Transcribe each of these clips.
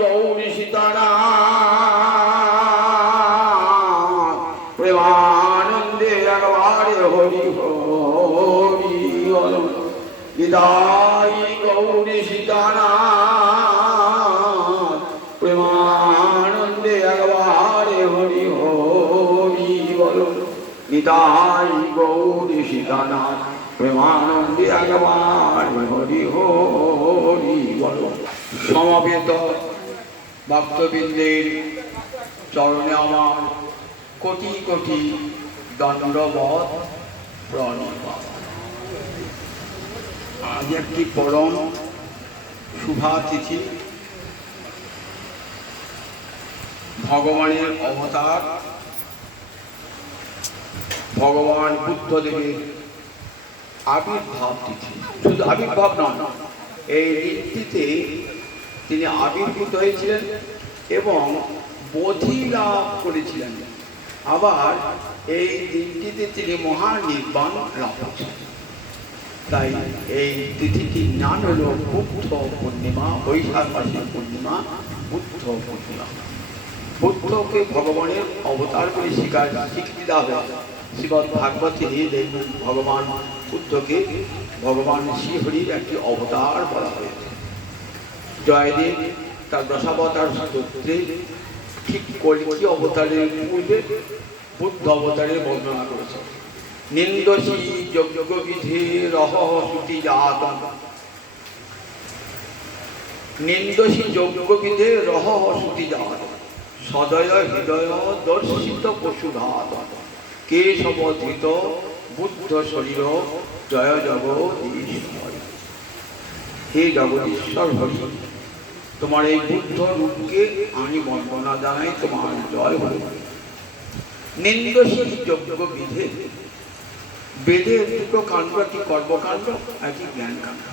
গৌরী সীতানাথ প্রেমানন্দে একবারে হরি হরি বল। নিতাই গৌরী সীতানাথ প্রেমানন্দে একবারে হরি হরি বল। নিতাই গৌরী সীতানাথ প্রেমানন্দে একবারে হরি হরি বল। সমবেত ভক্তবৃন্দের চরণে আমার কোটি কোটি দণ্ডবৎ প্রণাম। আজ একটি পরম শুভা তিথি, ভগবানের অবতার ভগবান বুদ্ধদেবের আবির্ভাব তিথি। শুধু আবির্ভাব নয়, এই দিনটিতে তিনি আবির্ভূত হয়েছিলেন এবং বোধি লাভ করেছিলেন। আবার এই দিনটিতে তিনি মহানির্বাণ লাভ করেছিলেন। তাই এই তিথিটির নাম হল বুদ্ধ পূর্ণিমা, বৈশাখ মাসের পূর্ণিমা বুদ্ধ পূর্ণিমা। বুদ্ধকে ভগবানের অবতার করে স্বীকৃতি দেওয়া হয়। শ্রীমদ্ ভাগবতে দেখবেন ভগবান বুদ্ধকে ভগবান শ্রীহরির একটি অবতার বলা হয়েছে। জয়দেব তার দশাবতার স্তোত্রে ঠিক কল্কি অবতারের পূর্বে বুদ্ধ অবতারের বর্ণনা করেছে। নিন্দসী যজ্ঞবিধে রহ শ্রুতি জাত, নিন্দসী যজ্ঞবিধে রহ শ্রুতি জাত, সদয় হৃদয় দর্শিত পশুঘাত, কেশব ধৃত বুদ্ধ শরীর জয় জগদীশ্বর। হে জগদীশ্বর হরি, তোমার এই বুদ্ধ রূপকে আমি বন্দনা জানাই, তোমার জয় হরি। নিন্দসী যজ্ঞ বিধে, বেদের দুটো কাণ্ড, একটি কর্মকাণ্ড একটি জ্ঞান কাণ্ড।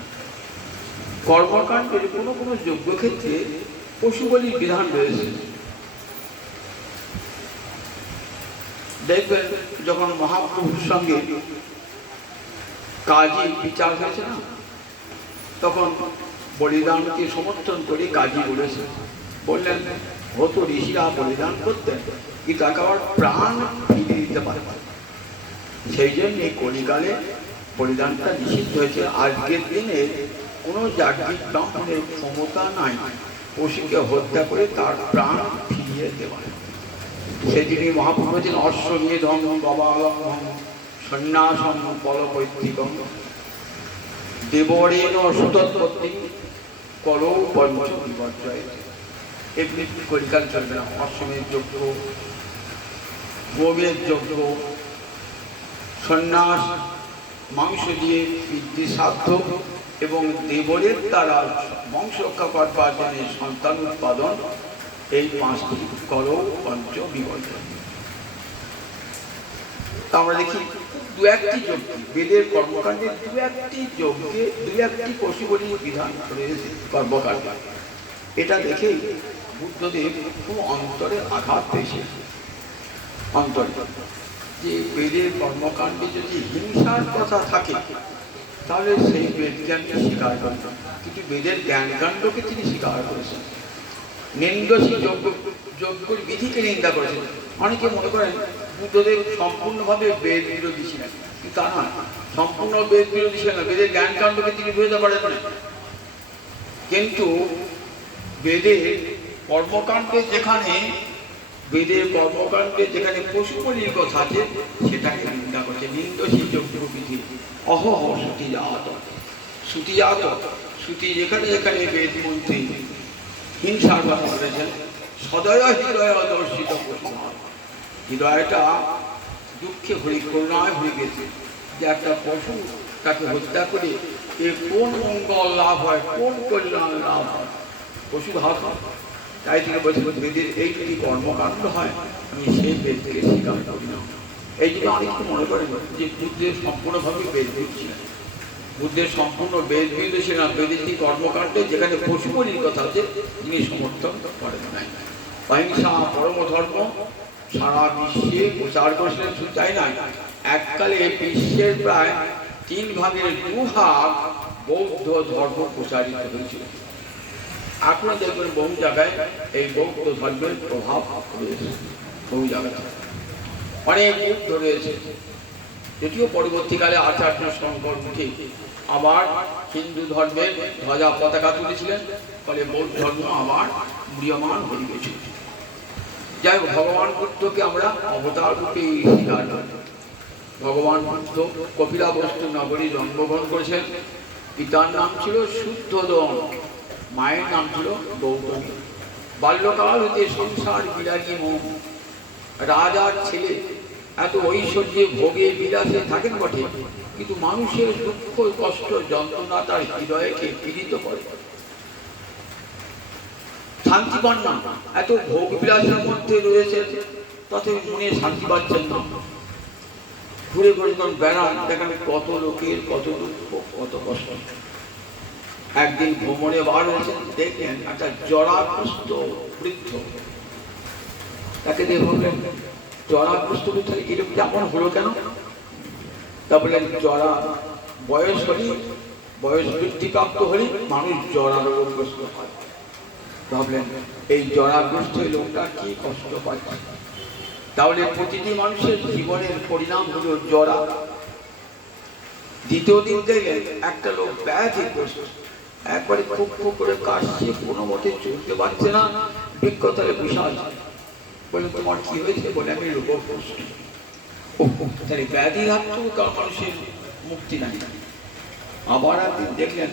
কর্মকাণ্ডের কোনো কোনো যজ্ঞ ক্ষেত্রে পশু বলির বিধান রয়েছে। দেখবেন যখন মহাপ্রভুর সঙ্গে কাজী বিচার হয়েছে না, তখন বলিদানকে সমর্থন করে কাজী বলেছে, বললেন হতো ঋষিরা বলিদান করতেন কি তাকে আবার প্রাণ ফিরে দিতে পারে। সেই জন্য কলিকালে বলিদানটা নিষিদ্ধ হয়েছে। আজকের দিনে কোনো যাজ্ঞিক ব্রাহ্মণের ক্ষমতা নাই পশুকে হত্যা করে তার প্রাণ ফিরিয়ে দেওয়ার। সেদিকে মহাপ্রভু বলেছেন অশ্বমেধম গবালম্বম সন্ন্যাসম পলপৈতৃকম দেবরেণ সুতৎপত্তি কলৌ পঞ্চ বিপর্যয়। এমনি কলিকাল চলবে না। অশ্বমেধ যজ্ঞ, গোমের যজ্ঞ, সন্ন্যাস, মাংস দিয়ে বৃদ্ধি সাধ্য এবং দেবরের দ্বারা বংশ রক্ষা করবার জন্য সন্তান উৎপাদন, এই পাঁচটি কলৌ পঞ্চ বিপর্যয়। আমরা দেখি দু একটি যজ্ঞ, বেদের কর্মকাণ্ডের দু একটি যজ্ঞে দু একটি পশু বলি বিধান রয়েছে কর্মকাণ্ড। এটা দেখেই বুদ্ধদেব খুব অন্তরে আঘাত পেয়েছে। অন্তরে যে বেদের কর্মকাণ্ডে যদি হিংসার কথা থাকে তাহলে সেই বেদ জ্ঞানকে স্বীকার করতেন, কিন্তু বেদের জ্ঞানকাণ্ডকে তিনি স্বীকার করেছেন। নিন্দসী যজ্ঞের বিধিকে নিন্দা করেছেন। অনেকে মনে করেন বুদ্ধদেব সম্পূর্ণভাবে বেদ বিরোধী ছিলেন, কিন্তু তা নয়। সম্পূর্ণ বেদ বিরোধী ছিলেন না, বেদের জ্ঞানকাণ্ডকে তিনি বিরোধিতা করেন না। কিন্তু বেদের কর্মকাণ্ডে যেখানে পশু বলির কথা আছে সেটাকে নিন্দা করছে। নিন্দসী যজ্ঞ বিধি অহহ শ্রুতিজাত, শ্রুতিজাত শ্রুতি যেখানে যেখানে বেদ মন্ত্রী হিংসার কথা বলেছেন। সদয় হৃদয় দর্শিত পশু, হৃদয়টা দুঃখে করুণায় ভরে গেছে যে একটা পশু তাকে হত্যা করে এর কোন মঙ্গল লাভ হয়, কোন কল্যাণ লাভ হয়, পশু ভাব। তাই তিনি বলছেন বেদের এই যদি কর্মকাণ্ড হয় আমি সেই বেদকে স্বীকার করি না। এই জন্য অনেকে মনে করেন যে বুদ্ধের সম্পূর্ণভাবে বেদ বিরোধী ছিলেন। বুদ্ধের সম্পূর্ণ বেদ বিরোধী ছিলেন না, বেদের যে কর্মকাণ্ডে যেখানে পশু বলির কথা আছে তিনি সমর্থন করেন নাই। অহিংসা পরম ধর্ম সারা বিশ্বে প্রচার করেছিলেন। শুধু তাই নয়, এককালে বিশ্বের প্রায় 3 ভাগের 2 ভাগ বৌদ্ধ ধর্ম প্রচারিত হয়েছিল। এখনো দেখবেন বহু জায়গায় এই বৌদ্ধ ধর্মের প্রভাব রয়েছে, বহু জায়গায় অনেক যুগ ধরে এসেছে। যদিও পরবর্তীকালে আচার্য শঙ্কর উঠে আবার হিন্দু ধর্মের ধ্বজা পতাকা তুলেছিলেন, ফলে বৌদ্ধ ধর্ম আবার ম্রিয়মান হয়ে গেছে। যাই হোক, ভগবান বুদ্ধকে আমরা অবতার রূপে স্বীকার করি। ভগবান বুদ্ধ কপিলাবস্তু নগরী জন্মগ্রহণ করেছেন। পিতার নাম ছিল শুদ্ধোদন, মায়ের নাম ছিল গৌতমী। বাল্যকাল হতে সংসার বিরাগী মোহ, রাজার ছেলে এত ঐশ্বর্যে ভোগে বিলাসে থাকেন বটে, কিন্তু মানুষের দুঃখ কষ্ট যন্ত্রণা তার হৃদয়কে পীড়িত করে। শান্তি পান না, এত ভোগ বিলাসের মধ্যে রয়েছে, তথাপি মনে শান্তি পাচ্ছেন না। ঘুরে ঘুরে যখন বেড়ান, দেখেন কত লোকের কত দুঃখ কত কষ্ট। একদিন ভ্রমণে বার হয়েছেন, দেখলেন একটা জরাগ্রস্ত বৃদ্ধ। তাকে দিয়ে বললেন, জরাগ্রস্ত বৃদ্ধ এরকম কেমন হলো কেন? তা বললেন, জরা বয়স হলে, বয়স বৃদ্ধিপ্রাপ্ত হলে মানুষ জরাগ্রস্ত হয়। ভাবলেন, এই জরাগ্রস্ত লোকটা কি কষ্ট পাচ্ছে। তাহলে প্রতিটি মানুষের জীবনের পরিণাম হলো জরা। দ্বিতীয় দিন দেখলেন একটা লোক ব্যাধিগ্রস্ত, একবারে খুব খুব করে কাশছে, কোনো মতে চলতে পারছে না, বৃক্ষতলে বসে আছে। বলে, তোমার কি হয়েছে? বলে, আমি রোগগ্রস্ত। তাহলে ব্যাধির হাত তো কারণ মানুষের মুক্তি নাই। আবার একদিন দেখলেন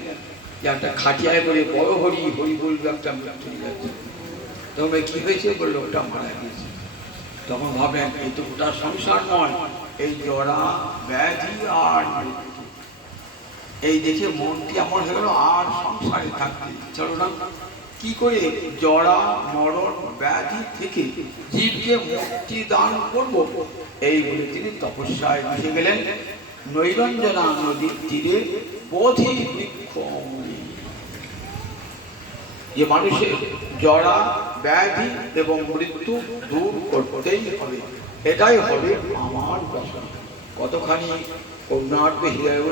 যে একটা খাটিয়ায় করে বড় হরি হরি বলবে একটা চলে যাচ্ছে। তখন কি হয়েছে? বললো, ওটা মারা গিয়েছে। তখন ভাবলেন, এই তো ওটা সংসার নয়, এই জরা ব্যাধি আর এই দেখে মনটি এমন হয়ে গেল, আর সংসারে থাকতে চলো না। কি করে জরা মরণ ব্যাধি থেকে জীবকে মুক্তি দান করব, এই বলে তিনি তপস্যায় বসে গেলেন নৈরঞ্জনা নদীর তীরে বোধি বৃক্ষ। যে মানুষের জরা ব্যাধি এবং মৃত্যু দূর করতেই হবে, এটাই হবে আমার দশা। কতখানি করুণার্থে হৃদয়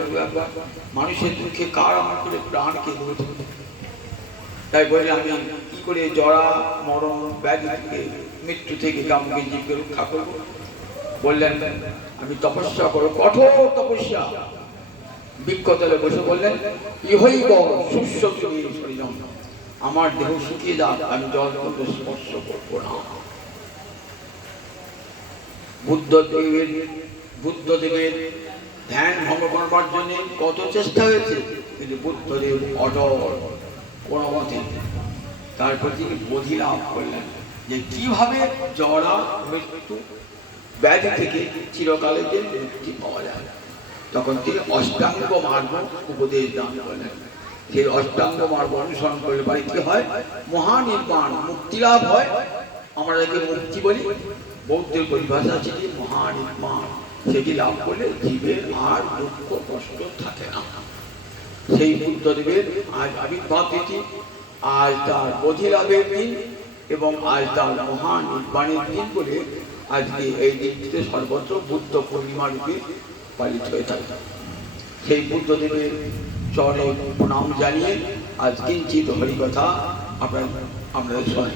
মানুষের দুঃখে কার আমার করে প্রাণকে ধরে। তাই বলে আমি কি করে জরা মরণ ব্যাধি থেকে মৃত্যু থেকে কামকে জীবকে রক্ষা করব? বললেন, আমি তপস্যা করো, কঠোর তপস্যা। বৃক্ষতলে বসে বললেন, ইহৈব শুষ্যতি শরীরম, আমার দেহ শুকিয়ে যাক, আমি জল মধ্যে স্পর্শ করব না। বুদ্ধদেবের ধ্যান ভঙ্গ করবার জন্য কত চেষ্টা হয়েছে, কিন্তু বুদ্ধদেব অটল, কোনো মতে। তারপর তিনি বোধি লাভ করলেন যে কিভাবে জরা মৃত্যু ব্যাধি থেকে চিরকালের যে মুক্তি পাওয়া যায়। তখন তিনি অষ্টাঙ্গ মার্গ উপদেশ দান করলেন। সেই অষ্টাঙ্গ মার্গ অনুসরণ করলে পারে কি হয়? মহানির্বাণ, মুক্তি লাভ হয়। আমরা যাকে মুক্তি বলি, বৌদ্ধের পরিভাষা আছে যে মহানির্বাণ। সেটি লাভ করলে জীবের আর দুঃখ কষ্ট থাকে না। সেই বুদ্ধদেবের আজ আবির্ভাব তিথি, আজ তার বোধি লাভের দিন এবং আজ তার মহানির্বাণের দিন বলে আজকে এই দিনটিতে সর্বত্র বুদ্ধ পূর্ণিমা রূপে পালিত হয়ে থাকে। সেই বুদ্ধদেবের চরণে প্রণাম জানিয়ে আজ কিঞ্চিত হরিকথা আপনাদের শোনাই।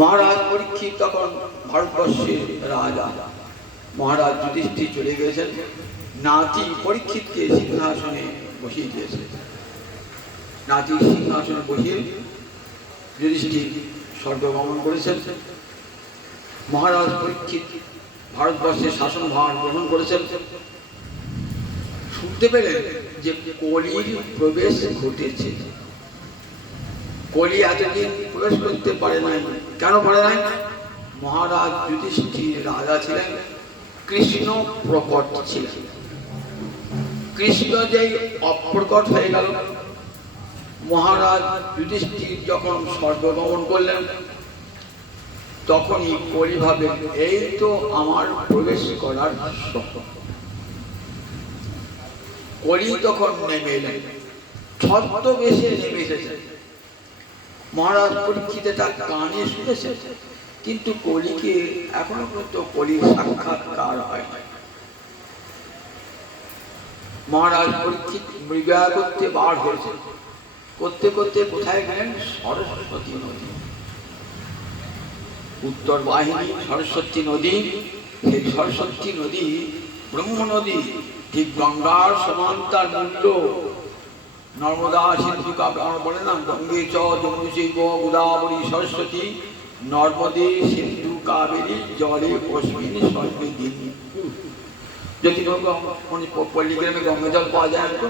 মহারাজ পরীক্ষিত তখন ভারতবর্ষের রাজা। মহারাজ যুধিষ্ঠির চলে গেছেন, নাতি পরীক্ষিতকে সিংহাসনে বসিয়ে দিয়েছে। নাতি সিংহাসনে বসিয়ে যুধিষ্ঠির স্বর্গগমন করেছেন। মহারাজ পরীক্ষিত ভারতবর্ষের শাসনভার গ্রহণ করেছেন। শুনতে পেলেন যে কলির প্রবেশ ঘটেছে। কলি এতদিন প্রবেশ করতে পারে নাই। কেন পারে নাই? মহারাজ যুধিষ্ঠির রাজা ছিলেন, কৃষ্ণ প্রকট ছিলেন। কৃষ্ণ যেই অপ্রকট হয়ে গেল, মহারাজ যুধিষ্ঠির যখন স্বর্গগমন করলেন, তখনই কলি ভাবেন, এই তো আমার প্রবেশ করার সময়। কলি তখন নেমে এলেন, ছদ্মবেশে নেমে এসেছেন। মহারাজ পরীক্ষিত তার কানে শুনেছেন, কিন্তু কলিকে এখনো পর্যন্ত কলির সাক্ষাৎকার হয় না। মহারাজ পরীক্ষিত মৃগয়া করতে বার হয়েছে। করতে করতে কোথায় গেলেন? সরস্বতী নদী, উত্তর বাহিনী সরস্বতী নদী। সেই সরস্বতী নদী ব্রহ্ম নদী, ঠিক গঙ্গার সমান তার মূল্য। নর্মদা সিন্ধু কাবেরী বলে না, গঙ্গে চ যমুনা চৈব গোদাবরী সরস্বতী নর্মদে সিন্ধু কাবেরী জলে অস্মিন সন্নিধিঃ। যদি পল্লীগ্রামে গঙ্গা জল পাওয়া যায় তো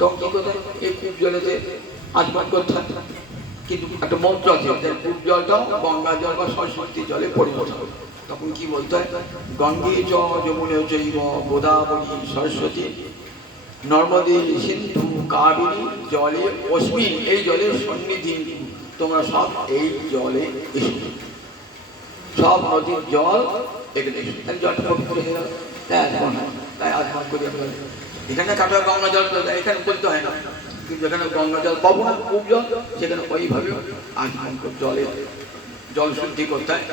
তখন কি কোথায় এই কূপ জলেতে আচমন করতে হয়, কিন্তু একটা মন্ত্র আছে, কূপ জলটাও গঙ্গা জল বা সরস্বতী জলে পরিণত হবে। তখন কি বলতে হয়? গঙ্গে চ যমুনা চৈব গোদাবরী সরস্বতী নর্মদে সিন্ধু কাবেরী জলে অস্মিন, এই জলের সন্নিধি। তোমরা সব এই জলে এসো, সব নদীর জল এখানে এসো। জলটা পবিত্র হয়ে গেল, তাই আচমন করি আমরা। এখানে কাটা গঙ্গা জল এখানে বলতে হয় না, কিন্তু যেখানে গঙ্গা জল পাবো না, কূপ জল, সেখানে ওইভাবে আচমন জলে জল শুদ্ধি করতে হয়।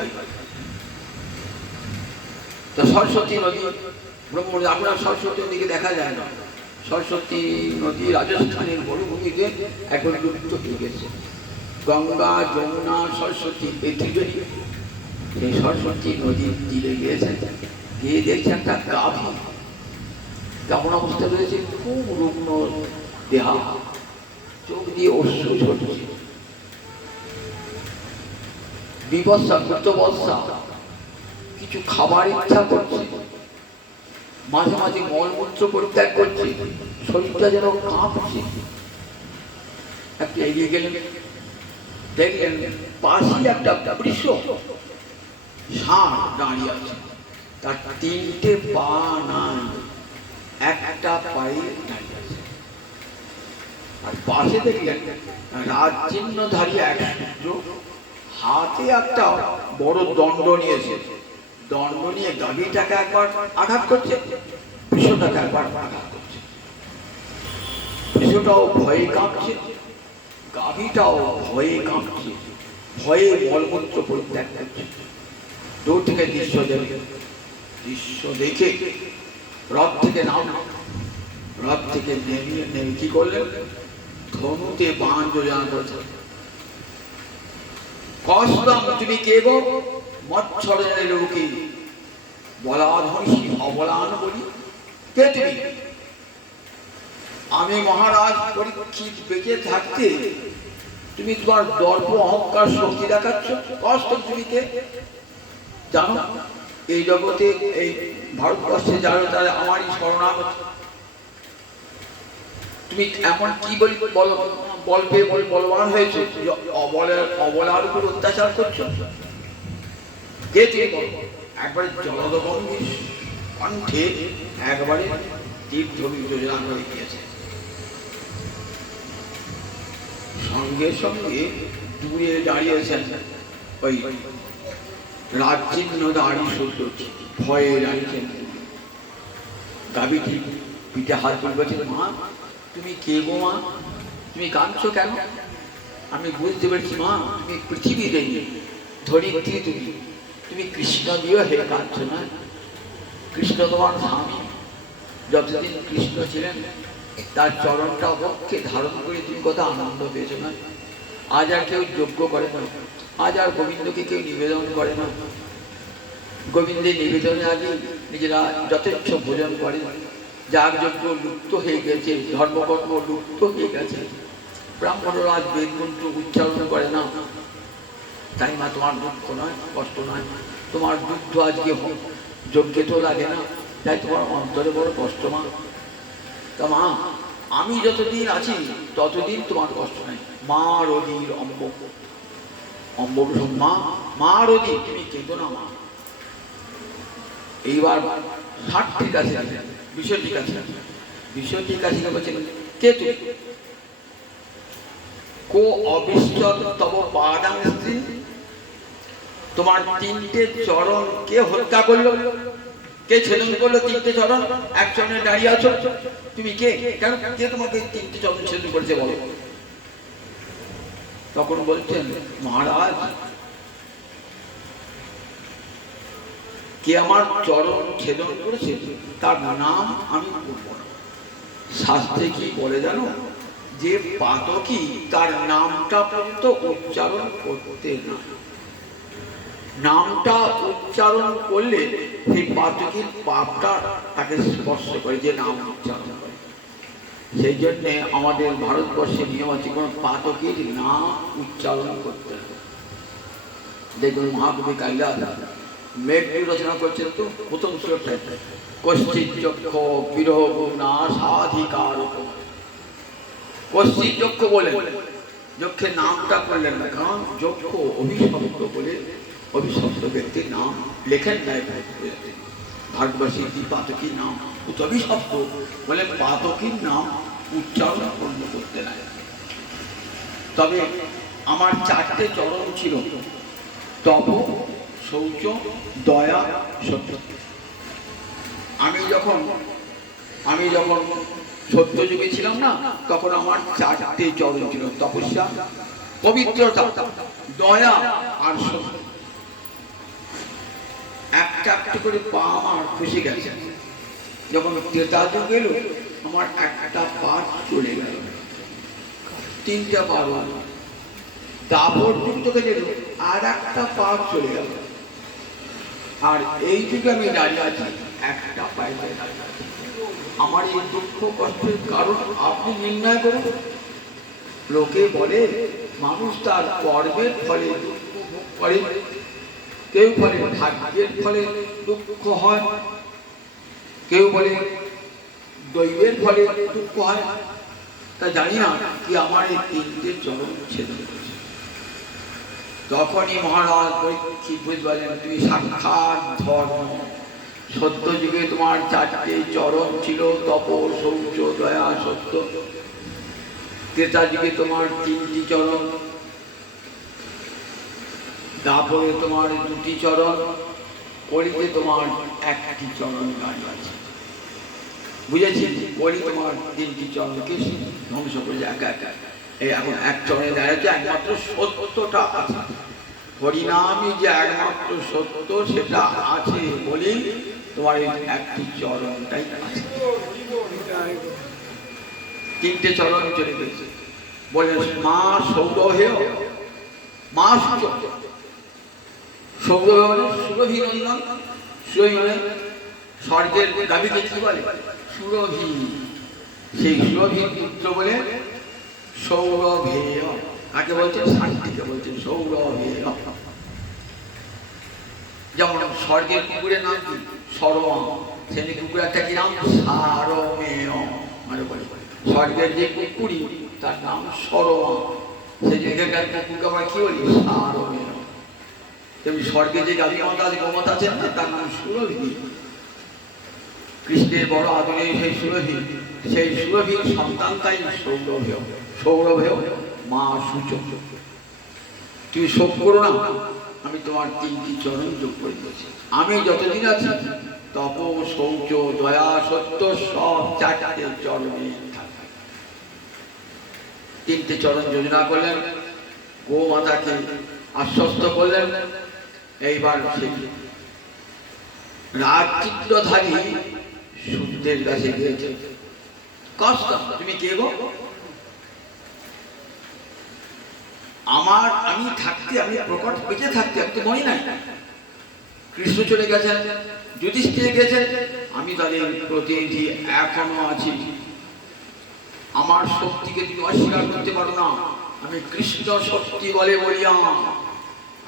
তো সরস্বতী নদী ব্রহ্ম, আপনার সরস্বতী নদীকে দেখা যায় না। সরস্বতী নদী রাজস্থানের মরুভূমিতে এখন লুপ্ত হয়ে গেছে। গঙ্গা যমুনা সরস্বতী পৃথিবী, এই সরস্বতী নদীর তীরে গিয়েছেন, গিয়ে দেখছে একটা গাভী কেমন অবস্থা রয়েছে, খুব রুগ্ন দেহা, চোখ দিয়ে অশ্রু ঝরছে, বিবস্ত্রা কৃতবস্ত্রা, কিছু খাবার ইচ্ছা করছে, মাঝে মাঝে মলমূত্র পরিত্যাগ করছে, শরীরটা যেন কাঁপছে। একটু এগিয়ে গেলেন, দেখলেন পাশেই একটা বৃষ ষাঁড় দাঁড়িয়ে আছে, তার তিনটে পা নাই, একটা পায়ে দাঁড়িয়ে আছে। আর পাশে দেখলেন রাজচিহ্নধারী এক সূর্য, হাতে একটা বড় দণ্ড নিয়েছে, দণ্ড নিয়ে গাভীটাকে একবার আঘাত করছে, বৃষটাকে একবার আঘাত করছে। বৃষটাও ভয়ে কাঁপছে, গাভীটাও ভয়ে কাঁপছে, ভয়ে মলমূত্র পরিত্যাগ করছে। দূর থেকে দৃশ্য দেখে রথ থেকে রথ থেকে নেমে কি করলেন? ধনুতে বাণ যোজনা করেছে। কষ্টম তুমি কে গো? মচ্ছরের লোকে বলাধনসী অবলান বলি, কে তুমি? আমি মহারাজ পরীক্ষিত বেঁচে থাকতে তুমি তোমার দর্প অহংকার শক্তি দেখাচ্ছ। কষ্ট তুমি কে? জানো এই জগতে, এই ভারতবর্ষে যারা তারা আমারই শরণাগত। তুমি এমন কি বলবান হয়েছে, অবলার উপর অত্যাচার করছো? কে তুমি বলো? একবারে জলদগম্ভীর কণ্ঠে একবারে তীর্থ যোজনা করে গিয়েছে। সঙ্গে সঙ্গে দূরে দাঁড়িয়েছেন ওই রাজচিহ্নধারী সূর্য, ভয়ে দাঁড়িয়েছেন। গাভীটি পিঠে হাত তুলবেছেন, মা তুমি কে গো মা? তুমি কাঁদছো কেন? আমি বুঝতে পেরেছি মা, তুমি পৃথিবীতে ধরিত্রী, তুমি কৃষ্ণ দিও হে কাঁদছো না? কৃষ্ণ তোমার স্বামী, যতদিন কৃষ্ণ ছিলেন তার চরণটা অবক্ষে ধারণ করে তুমি কত আনন্দ পেয়েছো না? আজ আর কেউ যজ্ঞ করে না, আজ আর গোবিন্দকে কেউ নিবেদন করে না। গোবিন্দের নিবেদনে আগে নিজেরা যথেচ্ছ ভোজন করে। যাগযজ্ঞ লুপ্ত হয়ে গেছে, ধর্মকর্ম লুপ্ত হয়ে গেছে, ব্রাহ্মণরা আজ বেদমন্ত্র উচ্চারণ করে না। তাই মা তোমার দুঃখ নয়, কষ্ট নয়, তোমার যুদ্ধ আজকে যজ্ঞে তো লাগে না, তাই তোমার অন্তরে বড় কষ্ট মা। তা মা আমি যতদিন আছি ততদিন তোমার কষ্ট নাই। মা রদির অম্বভূষণ, মা রদি, তুমি কেঁদো না মা। এইবার ষাটটির কাছে বিষয়টির কাছে বলছেন, কে তুমি? কো অবিশ্চর তব পাদাং স্ত্রী, তোমার তিনটে চরণ কে হত্যা করলো? কে ছেদন করলো তিনটে চরণ? এক চরণে দাঁড়িয়ে আছো, তুমি কে? কেন কে তোমাকে তিনটে চরণ ছেদন করেছে বলো? তখন বলছেন, মহারাজ কে আমার চরণ ছেদন করেছে তার নাম আমি বলবো না। শাস্ত্রে কি বলে জানো? যে পাতকী তার নামটা পর্যন্ত উচ্চারণ করতে না, নামটা উচ্চারণ করলে সেই পাতকীর পাপটা তাকে স্পর্শ করে, যে নাম উচ্চারণ করে। সেই জন্যে আমাদের ভারতবর্ষে নিয়ম আছে কোনো পাতকীর নাম উচ্চারণ করতে হবে। দেখুন মহাকবি কালিদাস মেঘটি রচনা করছেন তো প্রথম শ্লোকটায় কশ্চিৎ যক্ষ বিরহ গুণাসাধিকার, কশ্চিৎ যক্ষ বলেন, যক্ষের নামটা করলেন না, কারণ যক্ষ অভিশপ্ত বলে অভিশপ্ত ব্যক্তির নাম লেখেন নাই ভারতবাসী। পাতকীর নাম অভিশপ্ত বলে পাতকীর নাম উচ্চারণ পূর্ণ করতে নাই। তবে আমার 4টে চরণ ছিল, তপ, শৌচ, দয়া, সত্য। আমি যখন সত্য যুগে ছিলাম না, তখন আমার 4টে চরণ ছিল, তপস্যা, পবিত্রতা, দয়া আর সত্য। একটা একটা করে পা আমার খুশি গেছে। যখন ত্রেতা যুগ এলো আমার একটা পা চলে গেল, 3টে পা হলো। দাপর যুগ থেকে গেল আর একটা পা চলে গেল। আর এই যুগে আমি দাঁড়িয়ে আছি একটা পায়ে দাঁড়িয়ে আছি। আমার এই দুঃখ কষ্টের কারণ আপনি নির্ণয় করুন। লোকে বলে মানুষ তার কর্মের ফলে দুঃখ ভোগ করে, কেউ বলে ভাগ্যের ফলে দুঃখ হয়, কেউ বলে দৈবের ফলে দুঃখ হয়। তা জানি না কি আমার এই 3টে চরণ ছেদ করেছে। তখনই মহারাজ পরীক্ষিত বলেন, তুমি সাক্ষাৎ ধর্ম। সত্য যুগে তোমার 4টে চরণ ছিল, তপ, শৌচ, দয়া, সত্য। ত্রেতা যুগে তোমার 3টি চরণ, তারপরে তোমার 2টি চরণ, কলিতে তোমার 1টি চরণ দাঁড়িয়ে আছে। বুঝেছি? কলি তোমার 3টি চরণকে ধ্বংস করে একা একা। এই এখন 1 চরণে দাঁড়িয়েছে, একমাত্র সত্যটা আছে। হরিনামই যে একমাত্র সত্য সেটা আছে বলি তোমার এই 1টি চরণটাই আছে। 3টে চরণ চলে গেছে। বলে মা সৌরভেয়, মা সূচক, সৌরভ মানে সুরভি নন্দন। সুরভি মানে স্বর্গের গাভীকে কি বলে? সুরভি। সেই সুরভির পুত্র বলে সৌরভেয়। কাকে বলছেন? শান্তিকে বলছেন সৌরভেয়। যেমন স্বর্গের কুকুরের নাম কি? সরম। সেদিন কুকুর একটা কি নাম? সারমেয়। মানে বলে স্বর্গের যে কুকুরই তার নাম সরম। সেই জায়গাকার কুকুরকে আমরা কি বলি? সারমেয়। তেমনি স্বর্গে যে গাভী মাতা আছে, গোমাতা আছেন না, তার নাম সুরভি। কৃষ্ণের বড় আদরে সেই সুরভি, সেই সুরভির সন্তানটাই সৌরভেয়। সৌরভেয় মা সূচক। তুমি শোক করো না, আমি তোমার 3টি চরণ যোগ করে দিয়েছি। আমি যতদিন আছি তপ, শৌচ, দয়া, সত্য সব 4টে চরণে থাকবে। 3টে চরণ যোজনা করলেন, গোমাতাকে আশ্বস্ত করলেন। এইবার সেই রাজচিত্রধারী সূর্যের কাছে গিয়েছে, কষ্ট তুমি কে গো? আমি থাকতে, আমি প্রকট বেঁচে থাকতে আমি তো মনে নাই। কৃষ্ণ চলে গেছেন, যুধিষ্ঠির গেছেন, আমি তাদের প্রতিনিধি এখনো আছি। আমার শক্তিকে তুমি অস্বীকার করতে পারো না। আমি কৃষ্ণ শক্তি বলে বলিয়া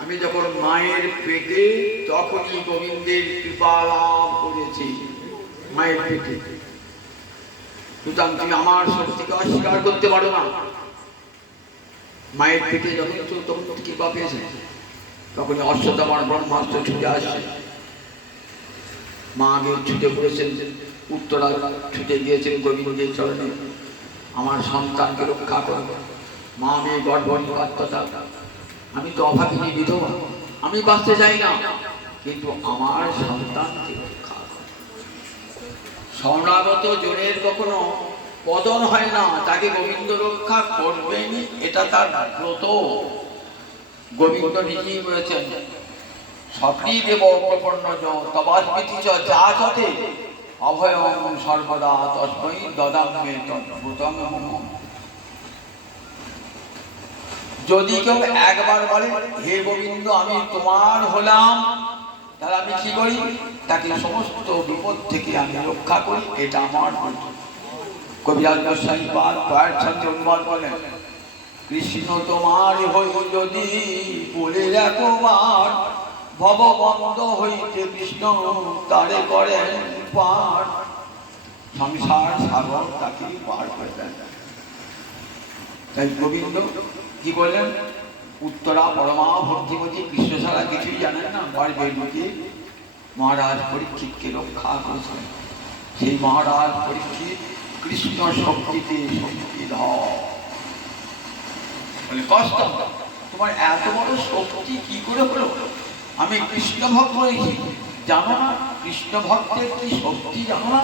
আমি যখন মায়ের পেটে তখনই গোবিন্দের কৃপা লাভ করেছি, মায়ের পেটে। সুতরাং তুমি আমার শক্তিকে অস্বীকার করতে পারো না। মায়ের পেটে যখন তখন কৃপা পেয়েছে, তখন অশ্বত্থামার ব্রহ্মাস্ত্র ছুটে আসছে। মা আগে ছুটে পড়েছেন, উত্তরা ছুটে গিয়েছেন গোবিন্দের চরণে, আমার সন্তানকে রক্ষা করো। মা আমি গর্ভপাত্রতা, আমি তো অভাগিনী বিধবা, আমি বাঁচতে চাই না, কিন্তু আমার সন্তানকে রক্ষা করো। স্বর্ণাগত জনের কখনো পতন হয় না, তাকে গোবিন্দ রক্ষা করবেনই, এটা তার ব্রত। গোবিন্দ নিজেই বলেছেন, স্বপ্নি দেব প্রপন্ন তবাস্মিতি চ যা চতে অভয়ং সর্বদা তস্মৈ দদাম্যে তদ্ভুতং মম। যদি কেউ একবার বলে হে গোবিন্দ আমি তোমার হলাম, তাহলে আমি কি করি? তাকে সমস্ত বিপদ থেকে আমি রক্ষা করি। এটা আমার মন্ত্র। কবিরাজ গোস্বামী পাদ পায়ের ছন্দে অনুবাদ করেন, কৃষ্ণ তোমার হই যদি বলে একবার, ভববন্ধ হইতে কৃষ্ণ তারে করেন পার। সংসার সাগর তাকে পার করে দেন। তাই গোবিন্দ কি বললেন? উত্তরা পরমা ভক্তিমতী, কৃষ্ণ ছাড়া কিছুই জানেন না, বাড়বে নদী মহারাজ পরীক্ষিতকে রক্ষা করেছেন। সেই মহারাজ পরীক্ষিত কৃষ্ণ শক্তিতে শক্তিধর। বলে কষ্ট, তোমার এত বড় শক্তি কি করে হলো? আমি কৃষ্ণ ভক্ত হয়েছি, জানো না কৃষ্ণ ভক্তের কি শক্তি জানো না?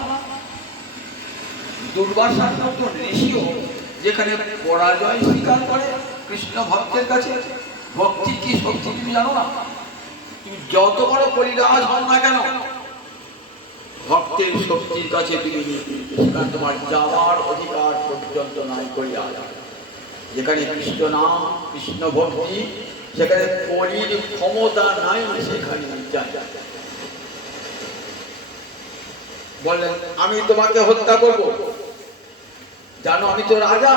দুর্বাসার মতো ঋষিও যেখানে পরাজয় স্বীকার করে কৃষ্ণ ভক্তের কাছে, ভক্তি কি শক্তি তুমি জানো না? তুমি যত বড় পরিরাজ হও না কেন, ভক্তের শক্তির কাছে তুমি সেখানে তোমার যাওয়ার অধিকার পর্যন্ত নাই করিয়া। যেখানে কৃষ্ণ নাম কৃষ্ণ ভক্তি, সেখানে কলির ক্ষমতা নাই, সেখানে যায়। বললেন আমি তোমাকে হত্যা করব, জানো আমি তো রাজা।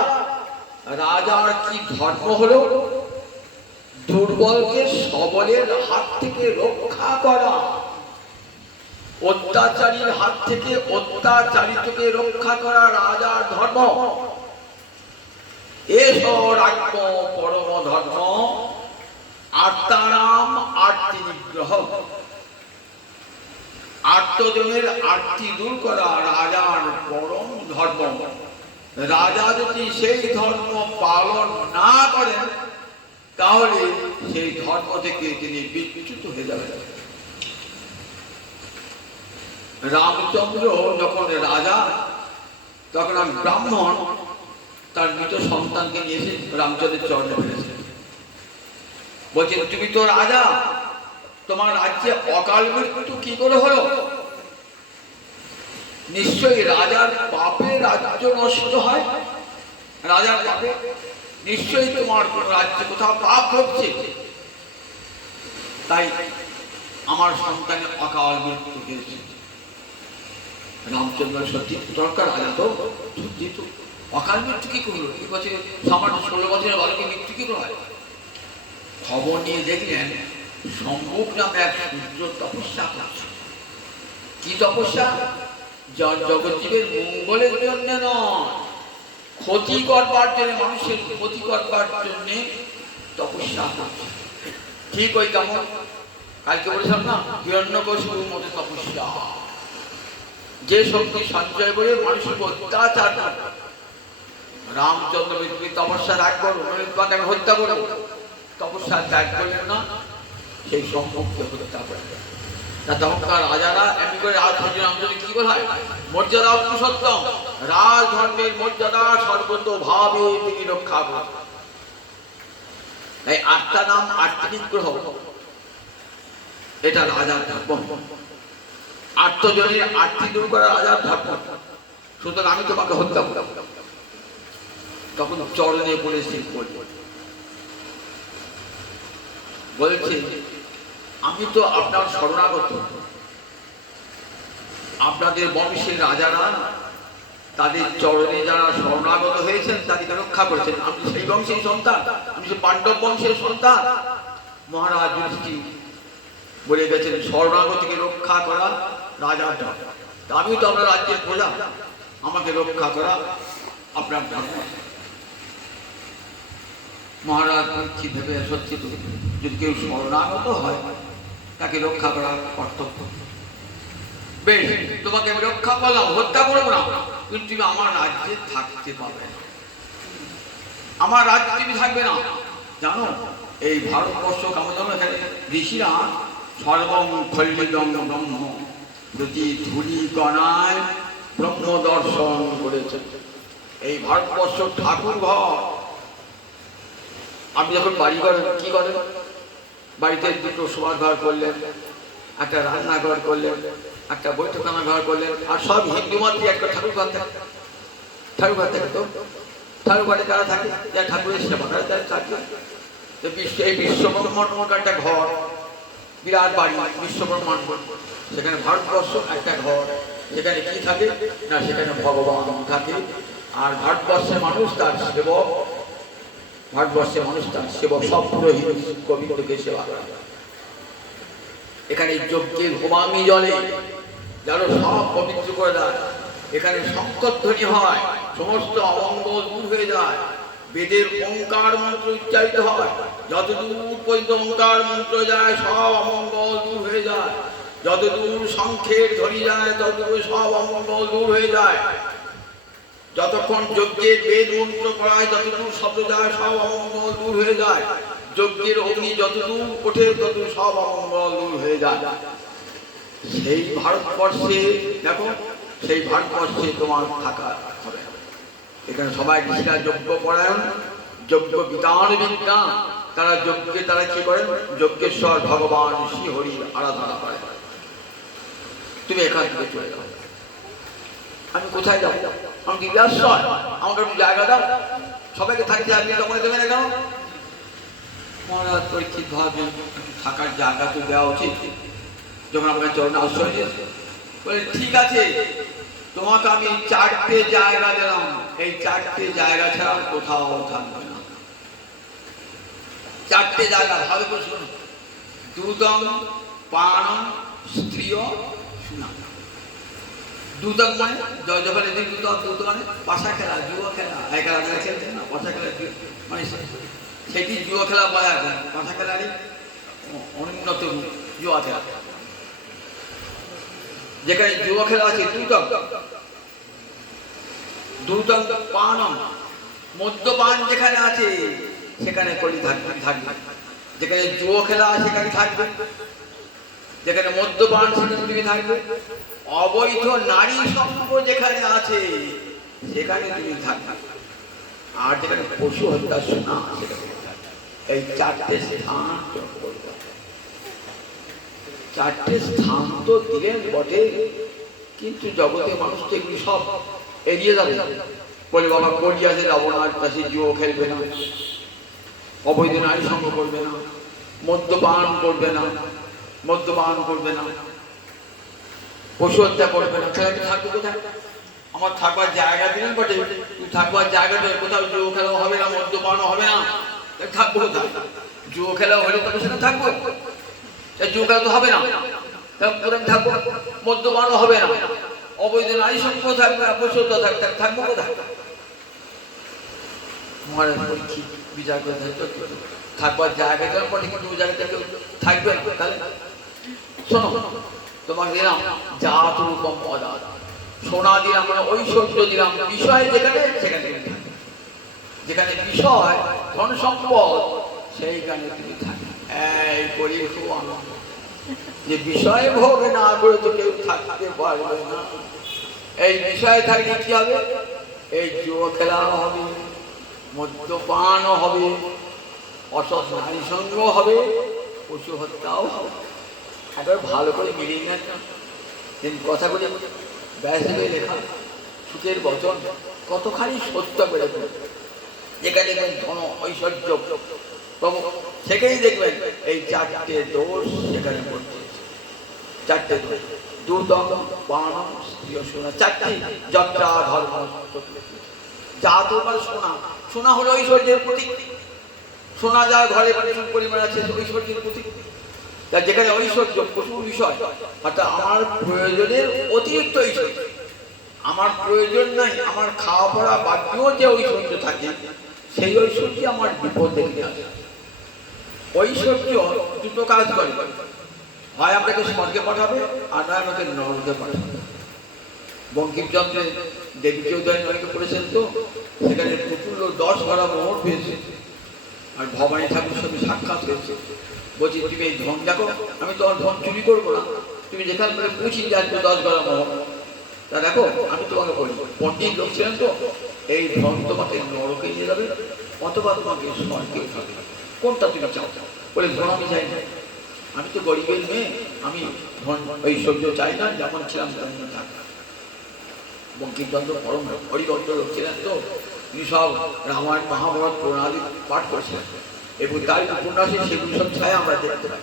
রাজার কি ধর্ম হলো? দুর্বলকে সবলের হাত থেকে রক্ষা করা, অত্যাচারীর হাত থেকে অত্যাচারিতকে রক্ষা করা রাজার ধর্ম। এস রাজ্য পরম ধর্ম, আর্তারাম আর্তি নিগ্রহ। আর্তজনের আর্তি দূর করা রাজার পরম ধর্ম। রাজা যদি সেই ধর্ম পালন না করেন তাহলে সেই ধর্ম থেকে তিনি বিচ্যুত হয়ে যাবেন। রামচন্দ্র যখন রাজা, তখন আমি ব্রাহ্মণ তার মৃত সন্তানকে নিয়ে এসে রামচন্দ্রের চরণে ফেলেছে। বলছেন তুমি তো রাজা, তোমার রাজ্যে অকাল মৃত্যু কি করে হলো? নিশ্চয়ই রাজার পাপে রাজ্য নষ্ট হয়, রাজার পাপে। নিশ্চয়ই তোমার কোন রাজ্যে কোথাও পাপ হচ্ছে, তাই আমার সন্তানের অকাল মৃত্যু হয়েছে। রামচন্দ্র সত্যি দরকার, রাজা তো সত্যি তো অকাল মৃত্যু কি করলো? এই বছর সামান্য 16 বছরের বালকের মৃত্যু কি করে? খবর নিয়ে দেখলেন সম্ভব নামে এক সূর্য তপস্যা করছে। কি তপস্যা? জগৎজীবের মঙ্গলের জন্য নয়, ক্ষতি করবার জন্য, মানুষের ক্ষতি করবার জন্য তপস্যা করছে। ঠিক ওই কেমন কালকে বলেছিলাম না, হিরণ্যকশিপুর মতো তপস্যা। যে শক্তি সঞ্চয় করে মানুষের অত্যাচার করে। রামচন্দ্র তপস্যা ত্যাগ করো, আমি হত্যা করবো, তপস্যা ত্যাগ করলেন না, সেই সম্মুখকে হত্যা করলেন। তখনকার রাজারা এমনি করে রামচন্দ্র কি বলায়? মর্যাদা পুরুষোত্তম, রাজধর্মের মর্যাদা সর্বতোভাবে তিনি রক্ষা করেন। তাই আত্মা নাম আত্ম নিগ্রহ, এটা রাজার ধর্ম। আত্মজনের আত্মি দূর করা রাজার ধর্ম। সুতরাং আমি তোমাকে হত্যা করব। তখন চরণে পড়েছি, বলছে আমি তো আপনার শরণাগত, আপনাদের বংশের রাজারা তাদের চরণে যারা শরণাগত হয়েছেন তাদেরকে রক্ষা করেছেন। আপনি সেই বংশের সন্তান, আমি সেই পাণ্ডব বংশের সন্তান। মহারাজ যুধিষ্ঠির বলে গেছেন শরণাগতকে রক্ষা করা রাজার ধর্ম। আমিও তো আপনার রাজ্যের প্রজা, আমাকে রক্ষা করা আপনার ধর্ম। মহারাজ কি ভেবে, সত্যি তো যদি কেউ শরণাগত হয় তাকে রক্ষা করা কর্তব্য। বেশ, তোমাকে আমি রক্ষা করলাম, হত্যা করবো না, কিন্তু তুমি আমার রাজ্যে থাকতে পারবে না। আমার রাজ্যে তুমি থাকবে না। জানো এই ভারতবর্ষ কেমন জানো? এখানে ঋষিরা সর্বং খল্লিদং ব্রহ্ম, প্রতি ধূলি কণায় ব্রহ্ম দর্শন করেছে। এই ভারতবর্ষ ঠাকুর ঘর। আপনি যখন বাড়ি করেন কি করেন? বাড়িতে দুটো শোয়ার ঘর করলেন, একটা রান্নাঘর করলেন, একটা বৈঠকখানা ঘর করলেন, আর সব হিন্দু মতে একটা ঠাকুর ঘর থাকে। ঠাকুর ঘর থাকে তো ঠাকুর ঘরে কারা থাকে? যা ঠাকুরের সেবা করে তারা থাকে। যে এই বিশ্বব্রহ্মাণ্ড একটা ঘর, বিরাট বাড়ি বিশ্বব্রহ্মাণ্ড, সেখানে ভারতবর্ষ একটা ঘর, সেখানে কি থাকে না সেখানে ভগবান থাকে, আর ভারতবর্ষের মানুষ তার সেবক, ভারতবর্ষের মানুষ তার সেবক, সব পুরোহিত গোবিন্দকে সেবা করে। এখানে যজ্ঞের হোমাগ্নি জলে যারা সব পবিত্র করে দেয়, এখানে শঙ্করধ্বনি হয়, সমস্ত অমঙ্গল দূর হয়ে যায়, বেদের ওঙ্কার মন্ত্র উচ্চারিত হয়, যতদূর পর্যন্ত ওঙ্কার মন্ত্র যায় সব অমঙ্গল দূর হয়ে যায়, যতদূর শঙ্খের ধ্বনি যায় ততদূর সব অমঙ্গল দূর হয়ে যায়, যতক্ষণ যজ্ঞের বেদ মন্ত্র করায় যতদূর শব্দ যায় সব অমঙ্গল দূর হয়ে যায়, যজ্ঞের অগ্নি যতদূর ওঠে ততদূর সব অমঙ্গল দূর হয়ে যায়। সেই ভারতবর্ষে দেখো, সেই ভারতবর্ষে তোমার থাকা হবে। এখানে সবাই ঋষিরা যজ্ঞ পরায়ণ, যজ্ঞ বিতান বিজ্ঞান, তারা যজ্ঞে তারা কি করেন, যজ্ঞেশ্বর ভগবান শ্রী হরির আরাধনা করে। তুমি এখান থেকে চলে যাও, আমি কোথায় যাবো, আমি কি ব্যাসয়, আমাকে একটু জায়গা দাও, সবাইকে থাকতে আপনি তখন দেবে না কেন? মহারাজ পরীক্ষিত ভাবে থাকার জায়গা তো দেওয়া উচিত। যখন আপনার চরণে আশ্রয় নিয়েছে বলে ঠিক আছে, তোমাকে আমি 4টে জায়গা দিলাম, এই 4টে জায়গা ছাড়া কোথাও থাকবে না। 4টে জায়গা ভালো করে শুনুন, দুদম পানম স্ত্রীয় শুনা। দুদক মানে জয় জগনের দিন, দুদক মানে পাশা খেলা, জুয়া খেলা, এক খেলা খেলছে না, পাশা খেলা মানে সেটি জুয়া খেলা বলা এখন, পাশা খেলারই অনুন্নত জুয়া খেলা। যেখানে জুয়া খেলা আছে দুদক, দুদক পানম, মদ্যপান যেখানে আছে সেখানে কলি থাকবে, যেখানে জুয়া খেলা সেখানে থাকবে, যেখানে মদ্যপান সেখানে তুমি থাকবে, অবৈধ নারী সঙ্গ যেখানে আছে সেখানে তুমি থাকবে, আর যেখানে পশু হত্যা শোনা সেখানে থাকবে। এই 4টে স্থান, 4টে স্থান তো দিলেন বটে, কিন্তু জগতের মানুষ তো এগুলি সব এড়িয়ে যাবে, বলে বাবা কলি আছে যাবো না, কাছে জুয়ো খেলবে না, অবৈধ নারী সঙ্গ করবে না, মদ্যপান করবে না, মদ্যপান করবে না, পশু হত্যা করবে না, ছেলেকে থাকবে কোথায়? আমার থাকবার জায়গা দিলেন বটে, তুই থাকবার জায়গাটা কোথাও জুয়ো খেলাও হবে না, মদ্যপানও হবে না, থাকবো কোথায়? জুয়ো খেলাও হলে তবে সেটা থাকবো, জুয়ো খেলা তো হবে না, থাকবো, মদ্যপানও হবে না, অবৈধ নারী সঙ্গ থাকবে না, পশু হত্যা থাকবে, থাকবো কোথায়? মহারাজ পরীক্ষিত বিচার করে থাকবার জায়গা দিলাম বটে, কিন্তু ওই জায়গাটা কেউ থাকবে না। তাহলে শোনো, তোমাকে দিলাম জাত রূপম অজাত, সোনা দিলাম মানে ঐশ্বর্য দিলাম, বিষয় যেখানে সেখানে যেখানে বিষয় ধন সম্পদ সেইখানে তুমি থাকবে। এই করি খুব আনন্দ, যে বিষয় ভোগ না করে তো কেউ থাকতে পারবে না। এই বিষয়ে থাকলে কি হবে? এই জুয়া খেলা হবে, মদ্যপানও হবে, অসৎ নারী সঙ্গ হবে, পশু হত্যাও হবে। একবার ভালো করে মিলিয়ে নেন, কথাগুলি ব্যাসদেবের লেখা সুখের বচন কতখানি সত্য করে দেবে। যেখানে দেখবেন ধন ঐশ্বর্য প্রভু, সেখানেই দেখবেন এই 4টে দোষ সেখানে পড়ছে। 4টে দোষ, দুদম পানম স্ত্রীয় শোনা, 4টি যাত্রা ধর্ম। জাত মানে সোনা, সোনা হলো ঐশ্বর্যের প্রতীক, সোনা যার ঘরে প্রচুর পরিমাণ আছে ঐশ্বর্যের প্রতীক। যেখানে ঐশ্বর্য প্রচুর বিষয়, অর্থাৎ আমার প্রয়োজনের অতিরিক্ত ঐশ্বর্য, আমার প্রয়োজন নাই, আমার খাওয়া পড়া বাকিও যে ঐশ্বর্য থাকে, সেই ঐশ্বর্য আমার বিপদ দেখে আসে। ঐশ্বর্য দুটো কাজ করে, হয় আপনাকে স্বর্গে পাঠাবে আর নয় আমাকে নরকে পাঠাবে। বঙ্কিমচন্দ্রের দেবী চৌধুরী নয়কে পড়েছেন তো, সেখানে প্রফুল্ল 10 ভরা মোহর পেয়েছে, আর ভবানী ঠাকুর সঙ্গে সাক্ষাৎ হয়েছে। বলছি তুমি এই ধন দেখো, আমি তোমার ধন চুরি করবো না, তুমি যেখান থেকে পুঁছি আসবে 10 ভরা মোহর, তা দেখো আমি তোমাকে বলি, পণ্ডিত লোক ছিলেন তো, এই ধন তোমাকে নরকে নিয়ে যাবে অথবা তোমাকে স্বর্গে উঠাবে, কোনটা তুমি চাও? বলে ধন আমি চাই না, আমি তো গরিবের মেয়ে, আমি ধন ঐশ্বর্য চাই না, যেমন ছিলাম তেমন থাক। বঙ্কিমচন্দ্র পরম হরিভক্ত লোক ছিলেন তো, তিনি সব রামায়ণ মহাভারত পুরাণাদি পাঠ করেছিলেন। এবং তার উপন্যাসে সেগুলো সব ছায়া আমরা দেখতে পাই।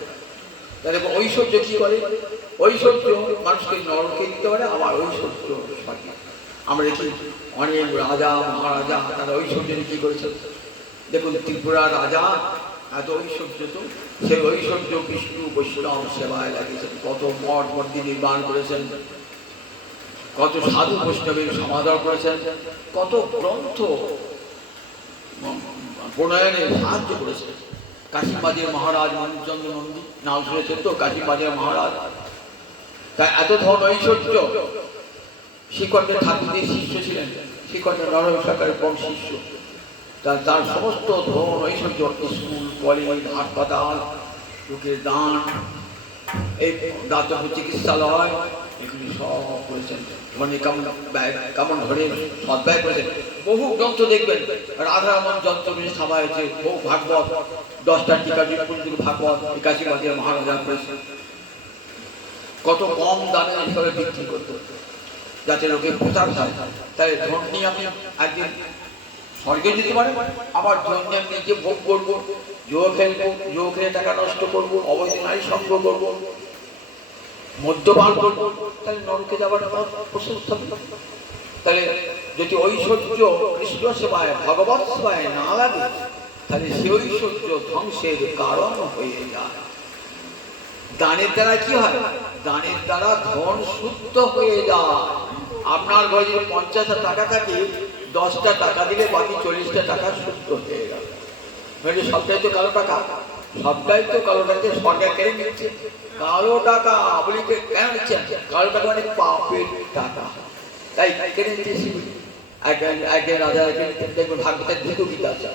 তাহলে ঐশ্বর্য কি করে? ঐশ্বর্য মানুষকে নরকে দিতে পারে, আবার ঐশ্বর্য স্বর্গে। আমরা দেখি অনেক রাজা মহারাজা তারা ঐশ্বর্য কি করেছে। দেখুন ত্রিপুরা রাজা এত ঐশ্বর্য, তো সেই ঐশ্বর্য বিষ্ণু বৈষ্ণব সেবায় লাগিয়েছেন। কত মঠ মন্দির নির্মাণ করেছেন, কত সাধু বৈষ্ণবের সমাদর করেছেন, কত গ্রন্থ প্রণয়নে সাহায্য করেছেন। কাশীবাজার মহারাজ মনুচন্দ্র নন্দী নাম শুনেছেন তো? কাশীবাজার মহারাজ, তাই এত ধন ঐশ্বর্য। শ্রীকণ্ঠের ঠাকুরের শিষ্য ছিলেন, শ্রীকণ্ঠের নরহরি সরকারের বড় শিষ্য। তার সমস্ত ধন ঐশ্বর্য, স্কুল কলেজ হাসপাতাল লোকের দান, এই দাতব্য চিকিৎসালয়, এগুলি সব করেছেন। মানে কেমন ঘরে সদ্ব্যয় করেছেন। বহু গ্রন্থ দেখবেন, রাধারমন যন্ত্র সভা হয়েছে, বহু ভাগবত, 10টা টিকা ভাগবত কাশীবাজার মহারাজা করেছেন। কত কম দামে হিসাবে বিক্রি করতে, যাতে লোকের প্রচার হয়। তাই ধন নিয়ে আমি একদিন স্বর্গে যেতে পারে, আবার ধন নিয়ে আমি নিজে ভোগ করবো, জুয়ো খেলবো, জুয়ো খেলে টাকা নষ্ট করবো, অবৈধ নারী সঙ্গ করবো, মদ্যপান করবো, তাহলে নরকে যাবার প্রশস্ত। তাহলে যদি ঐশ্বর্য কৃষ্ণ সেবায় ভগবত সেবায় না লাগে, তাহলে সে ঐশ্বর্য ধ্বংসের কারণ হয়ে যায়। দানের দ্বারা কি হয়? দানের দ্বারা ধন শুদ্ধ হয়ে যায়। আপনার ঘরে যদি 50টা টাকা থাকে, 10টা টাকা দিলে বাকি 40টা টাকা শুদ্ধ হয়ে গেল। সবটাই তো কালো টাকা, সবটাই তো কালো টাকা সরকার কেড়ে নিচ্ছে। কালো টাকা বলি কেন নিচ্ছেন? কালো টাকা মানে পাপের টাকা, তাই কেড়ে নিচ্ছে। একজন রাজা দেখবেন ভাগবতের দুটো গীতা আছে,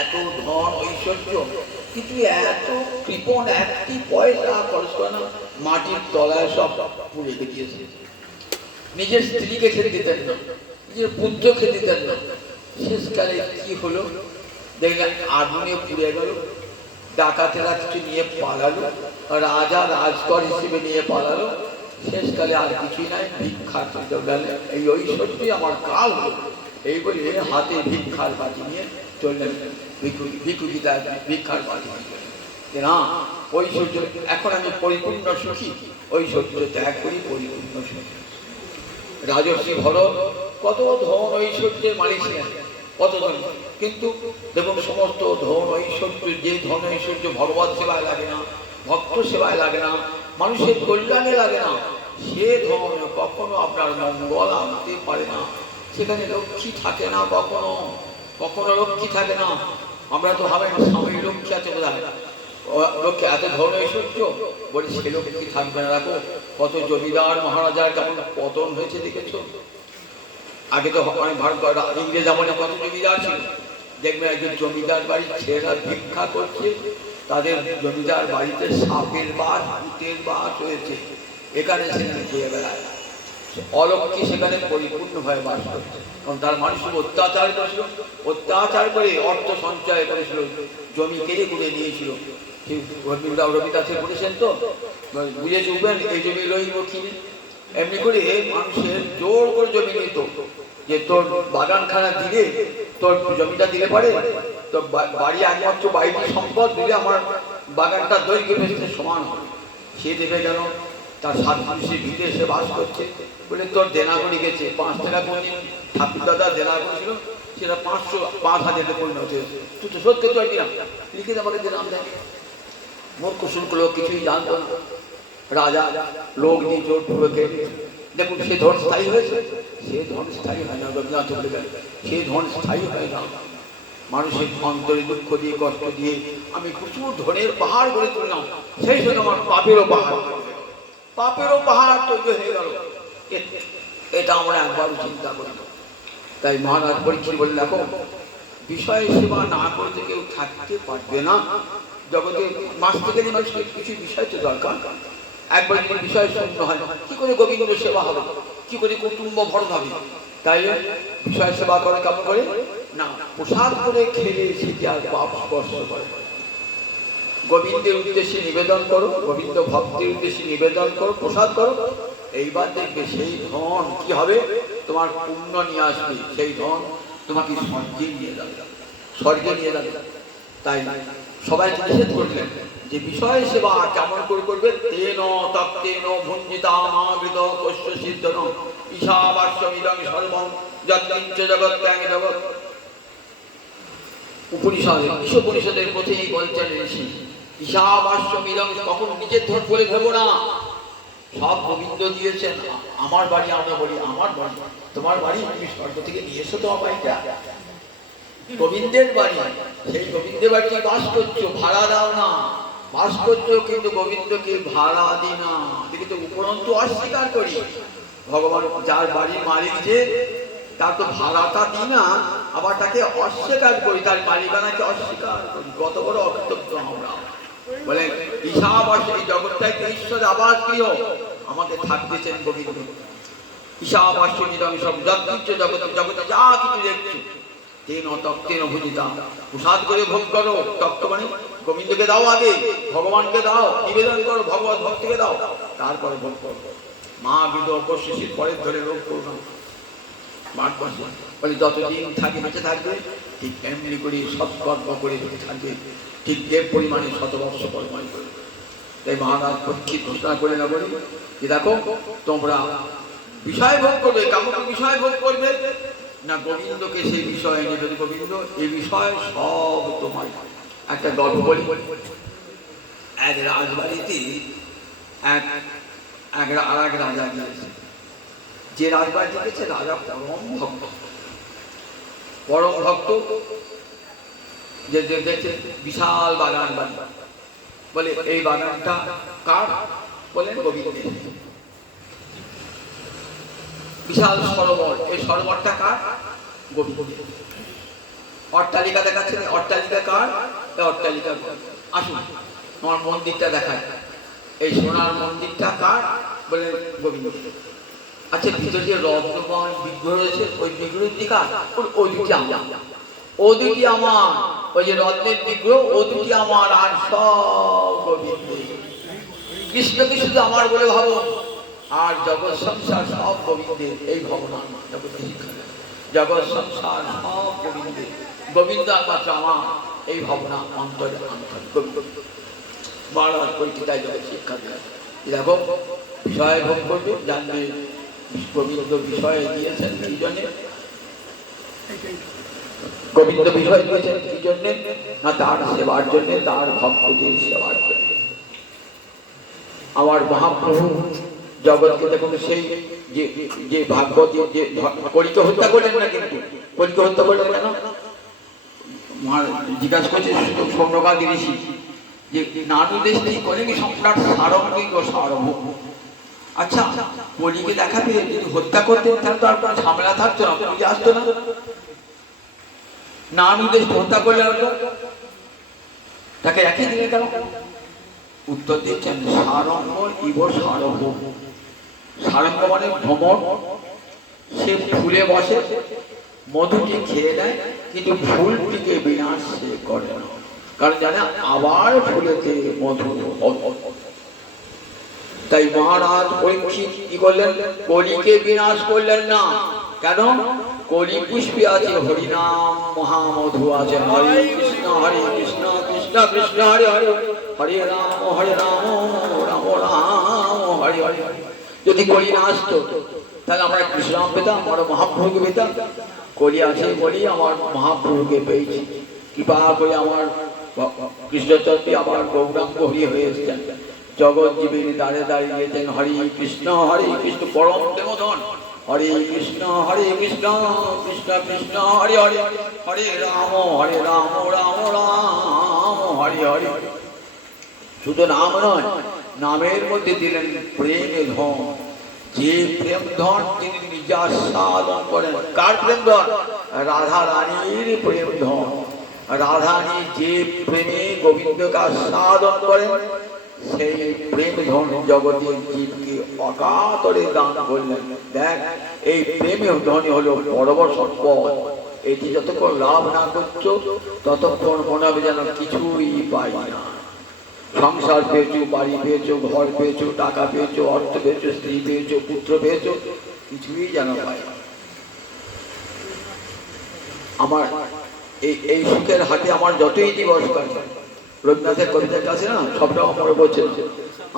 এত ধন ঐশ্বর্য, কিন্তু এত কৃপণ, একটি পয়সা খরচ করে না, মাটির তলায় সব পুড়ে দিয়েছে। নিজের স্ত্রীকে খেতে দিতেন না, নিজের পুত্র খেতে দিতেন না। শেষকালে কি হলো দেখলেন, আগুনে পুড়ে গেল, ডাকাতেরা কিছু নিয়ে পালালো, রাজা রাজকর হিসেবে নিয়ে পালালো। শেষকালে আর কিছুই নাই, ভিক্ষার গেলে এই ঐশ্বর্যই আমার কাল হলো, এই বলে হাতে ভিক্ষার বাটি নিয়ে চললেন। ভিক্ষুকিতা ভিক্ষার বাটি না, ঐশ্বর্য এখন আমি পরিপূর্ণ সুখী, ঐশ্বর্য ত্যাগ করি, পরিপূর্ণ সুখী। রাজর্ষি ভরত কত ধন ঐশ্বর্যের মালিক ছিলেন, কত ধন, কিন্তু দেখুন সমস্ত ধন ঐশ্বর্য, যে ধন ঐশ্বর্য ভগবত সেবায় লাগে না, ভক্ত সেবায় লাগে না, মানুষের কল্যাণে লাগে না, সে ধন কখনো আপনার মঙ্গল আনতে পারে না। সেখানে লক্ষ্মী থাকে না, কখনো কখনো লক্ষ্মী থাকে না। আমরা তো ভাবেন স্বামী লক্ষ্মী আছে বোধহয়, লক্ষ্মী এত ধন ঐশ্বর্য, বলি সে লক্ষ্মী থাকবে না। রাখো কত জমিদার মহারাজার কেমন পতন হয়েছে দেখেছো? আগে তো অনেক ভারত ইংরেজ আমলে কত জমিদার ছিল, দেখবেন একজন জমিদার বাড়ির ছেলেরা ভিক্ষা করছে, তাদের জমিদার বাড়িতে সাপের বাস, ভূতের বাস হয়েছে, এখানে সেখানে ঘুরে বেড়ায়। অলক্ষ্মী সেখানে পরিপূর্ণভাবে বাস করছে, কারণ তার মানুষের অত্যাচার করেছিল, অত্যাচার করে অর্থ সঞ্চয় করেছিল, জমি কেড়ে কুড়ে নিয়েছিল। রবিদাসে পড়েছেন তো, বুঝে চুকবেন এই জমি রইব কিনে। এমনি করে মানুষের জোর করে জমি নিত, যে তোর বাগানখানা দিলে, তোর জমিটা দিলে পারে, তোর বাড়ি একমাত্র বাড়িটি সম্পদ দিলে আমার বাগানটা দৈর্ঘ্য বেশি সমান হবে। সে দেবে কেন? তার সাত মানুষের বিদেশে বাস করছে বলে তোর দেনা করে গেছে 5 টাকা করে, ঠাকুর দাদা দেনা করেছিল, সেটা 5,000 পরিণত হয়েছে। তুই তো শোধ করতে পারবি না, লিখে আমাকে দিলাম দেয়। মূর্খ শুল্ক লোক কিছুই জানতো না, রাজা লোক দিয়ে জোর পুরোকে। দেখুন সে ধন স্থায়ী হয়েছে, সে ধন স্থায়ী হয় না। রবীন্দ্রনাথ বলে গেল সে ধন স্থায়ী হয় না। মানুষের অন্তরে দুঃখ দিয়ে কষ্ট দিয়ে আমি প্রচুর ধনের পাহাড় গড়ে তুললাম, সেই জন্য আমার পাপেরও পাহাড়, পাপেরও পাহাড় তৈরি হয়ে গেল। এটা আমরা একবারও চিন্তা করি। তাই মহারাজ পরীক্ষিত বলে, দেখো বিষয় সেবা না করতে কেউ থাকতে পারবে না জগতে। মাস থেকে মানুষকে কিছু বিষয় তো দরকার। একবার যদি বিষয় শূন্য হয়, কি করে গোবিন্দ সেবা হবে, কি করে কুটুম্ব ভরণ হবে? তাই বিষয় সেবা করে কেমন করে না, প্রসাদ করে খেলে সেটি আর পাপ স্পর্শ করে। গোবিন্দের উদ্দেশ্যে নিবেদন করো, গোবিন্দ ভক্তের উদ্দেশ্যে নিবেদন করো, প্রসাদ করো, এইবার দেখবে সেই ধন কি হবে, তোমার পুণ্য নিয়ে আসবে। সেই ধন তোমাকে স্বর্গে নিয়ে যাবে, স্বর্গে নিয়ে যাবে। তাই সবাইকে নিষেধ করলেন যে বিষয় সেবা কেমন করে করবে। তেন তত্তেন ভুঞ্জিতা মাগৃত পশ্য সিদ্ধন ঈশাবাস্যমিদং সর্বং যৎকিঞ্চ জগৎ ত্যাগ জগৎ। উপনিষদে ঈশোপনিষদের প্রথমেই বলছেন ঋষি ঈশাবাস্যমিদং, কখন নিজের ধর বলে ভেবো না, সব গোবিন্দ দিয়েছেন। আমার বাড়ি, আমরা বলি আমার বাড়ি, তোমার বাড়ি তুমি স্বর্গ থেকে নিয়ে এসো তো বাড়িটা, গোবিন্দের বাড়ি। সেই গোবিন্দের বাড়িতে বাস করছো, ভাড়া দাও না, বাস করছো কিন্তু গোবিন্দকে ভাড়া দি না। দেখি তো উপরন্তু অস্বীকার করি, ভগবান যার বাড়ির মালিক যে তার তো ভাড়াটা দিই না, আবার তাকে অস্বীকার করি, তার মালিকানাকে অস্বীকার করি। কত বড় অকৃতজ্ঞ আমরা। বলেন ঈশাবাস, এই জগৎটাই তো ঈশ্বর আবাস গৃহ, আমাকে থাকতেছেন গোবিন্দ। ঈশাবাস্য নিদং সব যৎকিঞ্চ জগৎ, জগতে যা কিছু দেখছো তেন তত্তেন ভুজিতা, প্রসাদ করে ভোগ করো। তত্ত্ব মানে গোবিন্দকে দাও, আগে ভগবানকে দাও, নিবেদন করো, ভগবত ভক্তিকে দাও, তারপরে ভোগ করো। মা বিদ অপশিশির পরের ধরে রোগ করো না। বলে যতদিন থাকে বেঁচে থাকবে ঠিক এমনি করে সৎকর্ম করে বেঁচে থাকবে, ঠিক যে পরিমাণে শতবর্ষ পরিমাণ করবে। তাই মহারাজ পরীক্ষিত ঘোষণা করে না বলি যে দেখো তোমরা বিষয় ভোগ করবে, কামকে বিষয় ভোগ করবে না গোবিন্দকে সেই বিষয়ে নিবেদন। গোবিন্দ এই বিষয় সব তোমার। একটা গল্প বলি। এক রাজবাড়িতে এক রাজা গিয়েছে। যে রাজবাড়ি গেছে রাজা পরম ভক্ত, যে দেখছে বিশাল বাগান বাড়ি। বলে এই বাগানটা কার? বলেন গোবিন্দের। বিশাল সরোবর, এই সরোবরটা কার? গোবিন্দের। অট্টালিকা দেখাচ্ছে, অট্টালিকা কার? অট্টালিকা। আসুন আমার মন্দিরটা দেখায়, এই সোনার মন্দিরটা কার? বলে গোবিন্দের। আচ্ছা ভিতরে যে রত্নময় বিগ্রহ রয়েছে ওই বিগ্রহটি কার? ওই দুটি আমার, ও দুটি আমার। ওই যে রত্নের বিগ্রহ ও দুটি আমার, আর সব গোবিন্দের। কৃষ্ণকে শুধু আমার বলে ভাবো, আর জগৎ সংসার সব গোবিন্দের। এই ভগবান জগৎ সংসার সব গোবিন্দের, গোবিন্দ একমাত্র আমার। এই ভাবনা অন্তরে বারবার পরীক্ষিতায় যাবে শিক্ষা দেয়। দেখো বিষয় ভোগ করবে, জানবে গোবিন্দ বিষয় দিয়েছেন কি জন্যে। গোবিন্দ বিষয় দিয়েছেন কি জন্যে না তার সেবার জন্যে, তার ভক্তদের সেবার জন্য। আমার মহাপ্রভু জগৎকে দেখুন, সেই যে ভাগবত যে কলিকে হত্যা করলেন না, কিন্তু কলিকে হত্যা করলেন কেন? জিজ্ঞাসা করছে সৌনকাল ঋষি যে নানু দেশটি করেন সম্রাট সারঙ্গিক ও সার্বভৌম। আচ্ছা কলিকে দেখাবে যদি হত্যা করতেন তাহলে তো আর কোনো ঝামেলা থাকতো না, কলি আসতো না। নানু দেশ হত্যা করলে তাকে একই দিনে কেন? উত্তর দিচ্ছেন সারঙ্গ ইব সার্বভৌম। সারঙ্গ মানে ভ্রমণ, সে ফুলে বসে, মধুটি খেয়ে নেয়, কিন্তু ফুলটিকে বিনাশ সে করে না, কারণ জানে আবার ফুলেতে মধু। তাই মহারাজ পরীক্ষিত কি করলেন? কলিকে বিনাশ করলেন না। কেন? কলি পুষ্পে আছে হরিনাম, মহামধু আছে। হরে কৃষ্ণ কৃষ্ণ কৃষ্ণ হরে হরে, হরে রাম রাম রাম হরে হরে। যদি কলি না আসতো তাহলে আমরা কৃষ্ণ পেতাম, আমরা মহাপ্রভুকে পেতাম। কলি আছে বলি আমার মহাপ্রভুকে পেয়েছি। কৃপা করে আমার কৃষ্ণচন্দ্রী আবার গৌরাঙ্গ হরি হয়ে এসেছেন, জগৎ জীবের দ্বারে দাঁড়িয়েছেন। হরে কৃষ্ণ পরম দেবধন। হরে কৃষ্ণ কৃষ্ণ কৃষ্ণ হরে হরে, হরে রাম রাম রাম হরে হরে। শুধু নাম নয়, নামের মধ্যে দিলেন প্রেম ধন। যে প্রেম ধন তিনি নিজাস্বাদন করেন। কার প্রেম ধন? রাধা রানীর প্রেম ধন। রাধারানী যে প্রেমে গোবিন্দকে আস্বাদন করেন, সেই প্রেম ধন জগতের জীবকে অকাতরে দান করলেন। দেখ এই প্রেমে ধনী হলো বড় বড় সম্পদ। এটি যতক্ষণ লাভ না করছো ততক্ষণ মনে হবে যেন কিছুই পাই না। সংসার পেয়েছো, বাড়ি পেয়েছো, ঘর পেয়েছো, টাকা পেয়েছো, অর্থ পেয়েছো, স্ত্রী পেয়েছো, পুত্র পেয়েছো, কিছুই যেন পাই না। আমার এই সুখের হাতে আমার যতই দিবস কাটে, রবীন্দ্রনাথের কবিতার কাছে না সবটা মনে পড়ছে,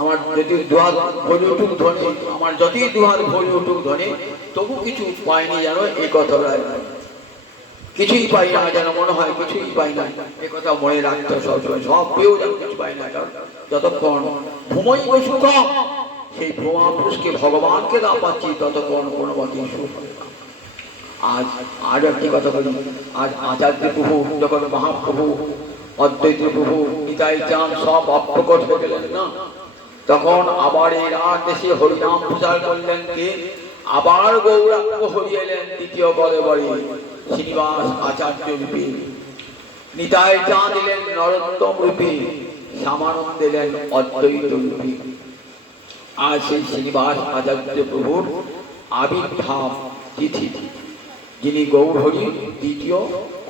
আমার যদি দুহাত ভরে উঠুক ধনে, আমার যতই দুহাত ভরে উঠুক ধনে, তবু কিছু পাইনি যেন এই কথাটা, কিছুই পাই না যেন মনে হয় কিছুই পাই না, এ কথা মনে রাখতে সবসময়, সব পেয়েও যেন কিছু পাই না, কারণ যতক্ষণ ভ্রমই সুখ, সেই ভ্রমা পুরুষকে ভগবানকে না পাচ্ছি ততক্ষণ কোনো মতেই সুখ হবে না। আজ একটি কথা বলি, আজ আচার্য প্রভু যখন মহাপ্রভু অদ্বৈত প্রভু নিতাই চাঁদ সব অপ্রকট হয়ে গেলেন না, তখন আবার এই রাত দেশে হরিনাম প্রচার করলেন কে, আবার গৌরাঙ্গ হরি এলেন দ্বিতীয় কলেবরে শ্রীনিবাস আচার্য রূপে, নিতাই চাঁদ এলেন নরোত্তম রূপে, শ্যামানন্দ এলেন অদ্বৈত রূপে। আজ সেই শ্রীনিবাস আচার্য প্রভুর আবির্ভাব তিথি, যিনি গৌরহরি দ্বিতীয়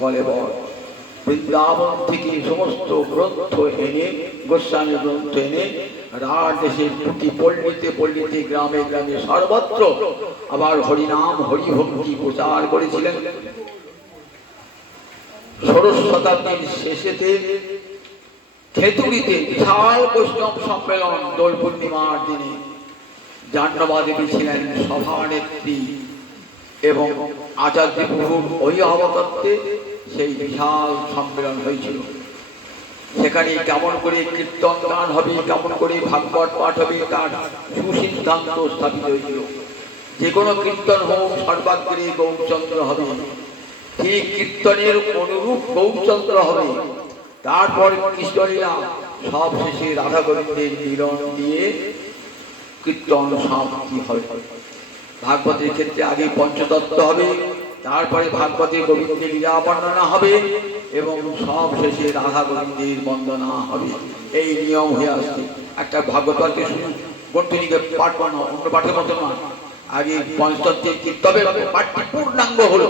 কলেবর। বৃন্দাবন থেকে সমস্ত গ্রন্থ এনে, গোস্বামী গ্রন্থ এনে রাত দেশের প্রতি পল্লীতে পল্লীতে গ্রামে গ্রামে সর্বত্র আবার হরিনাম হরিভক্তি প্রচার করেছিলেন। ষোড়শ শতাব্দীর শেষেতে খেতুড়িতে বিশাল বৈষ্ণব সম্মেলন দোল পূর্ণিমার দিনে জাহ্নবী ছিলেন সভানেত্রী, এবং আচার্য প্রভুর ওই অবতত্ত্বে সেই বিশাল সম্মেলন হয়েছিল। সেখানে কেমন করে কীর্তন গান হবে, কেমন করে ভাগবত পাঠ হবে, তার সুসিদ্ধান্ত স্থাপিত হয়েছিল। যে কোনো কীর্তন হোক সর্বাগ্রে গৌরচন্দ্র হবে, ঠিক কীর্তনের অনুরূপ গৌরচন্দ্র হবে। তারপর কৃষ্ণলীলা, সব শেষে রাধা গোবিন্দের মিলন দিয়ে কীর্তন সমাপ্তি হবে। ভাগবতের ক্ষেত্রে আগে পঞ্চতত্ত্ব হবে, তারপরে ভাগবতে গোবিন্দের লীলা বর্ণনা হবে, এবং সব শেষে রাধা গোবিন্দের বন্দনা হবে। এই নিয়ম হয়ে আসছে। একটা ভাগবতকে শুধু গ্রন্থনিকে পাঠ বানো, অন্য পাঠের মতো না, আগে পঞ্চতত্ত্বের কীর্তবে পাঠটি পূর্ণাঙ্গ হলো।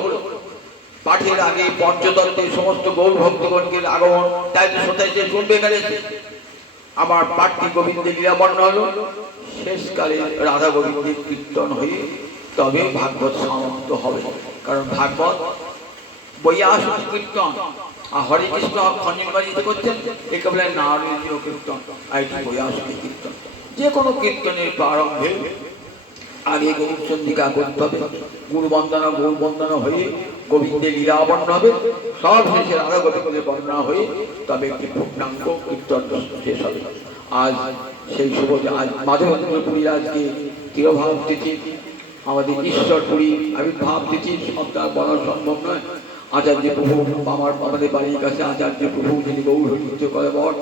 পাঠের আগে পঞ্চতত্ত্বের সমস্ত গৌর ভক্তগণকে আগমন, তাই তো শ্রোতায় যে শুনবে এখানে, আবার পাঠটি গোবিন্দের লীলা বর্ণনা হলো, শেষকালে রাধা গোবিন্দের কীর্তন হয়ে তবে ভাগবত সমাপ্ত হবে। কারণ ভাগবত বৈয়াসিক কীর্তন, আর হরে কৃষ্ণ খঞ্জনবাজিতে করছেন, একে বলে নারীয় কীর্তন, আর এটি বৈয়াসিক কীর্তন। যে কোনো কীর্তনের প্রারম্ভে আগে গৌরচন্দ্রিকা করতে হবে, গৌর বন্দনা হয়ে গোবিন্দের লীলা বর্ণনা হবে, সব শেষে রাধা গোবিন্দের বর্ণনা হয়ে তবে একটি পূর্ণাঙ্গ কীর্তন শেষ হবে। আজ সেই শুভ, আজ মাধবেন্দ্রপুরী আজকে তিরোভাব তিথি, আমাদের ঈশ্বরপুরী আবির্ভাব তিথি, সপ্তাহ বলা সম্ভব নয়। আচার্য প্রভু আমাদের বাড়ির কাছে আচার্য প্রভু, যিনি গৌরহরিত্য কলেবর,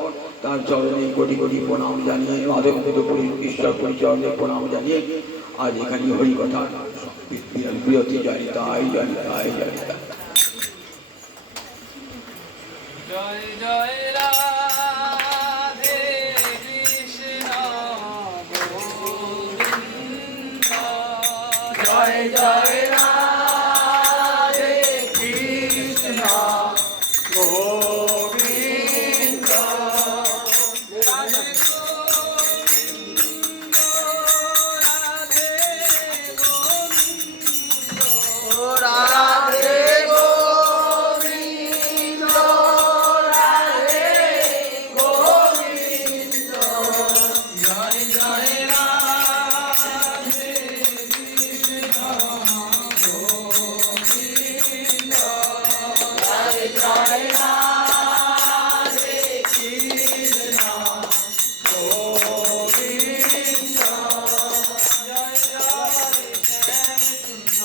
তার চরণে কোটি কোটি প্রণাম জানিয়ে, মাধবেন্দ্রপুরী ঈশ্বরপুরী চরণে প্রণাম জানিয়ে আজ এখানে হরিকথা বিরতি। জয় তাই, জয় তাই, জয় তাই। জয় জয় রাধে কৃষ্ণ গোবিন্দ, জয় জয় রাধে কৃষ্ণ গোবিন্দ, রাধে গোবিন্দ, রাধে গোবিন্দ, রাধে গোবিন্দ, রাধে গোবিন্দ, জয় জয় রাধে কৃষ্ণ গোবিন্দ, জয় জয় রাধে কৃষ্ণ গোবিন্দ, জয় জয় শ্যাম সুন্দর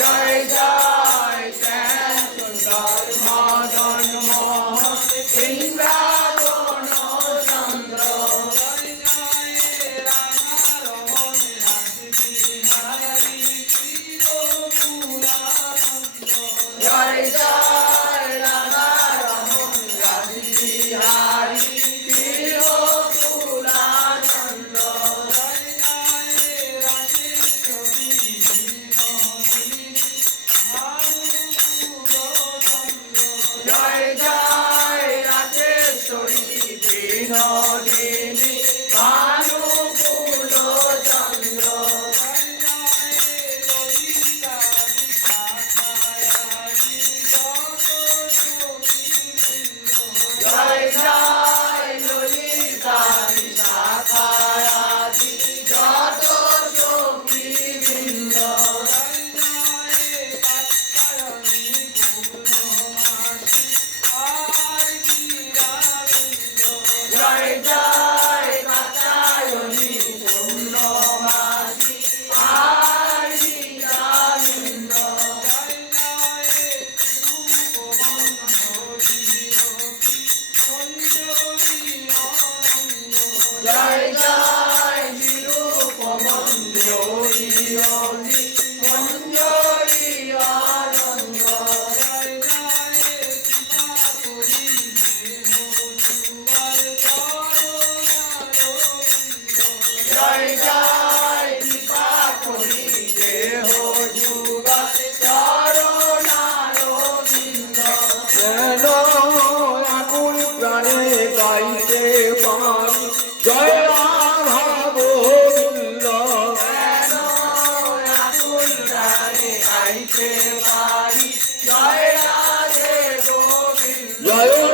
জয় জয় শ্যাম সুন্দর মদন মোহন বৃন্দাবন চন্দ্র, জয় জয় রাধা রমণ রাসবিহারী চিরপুরানন্দ, জয় জয় রাধা রমণ রাসবিহারী চিরপুরানন্দ, জয় জয় রাধেশ্বরী জয় জয় রাধেশ্বরী বিনোদিনী ভানুকুল চন্দ্র, জয় জয় জয়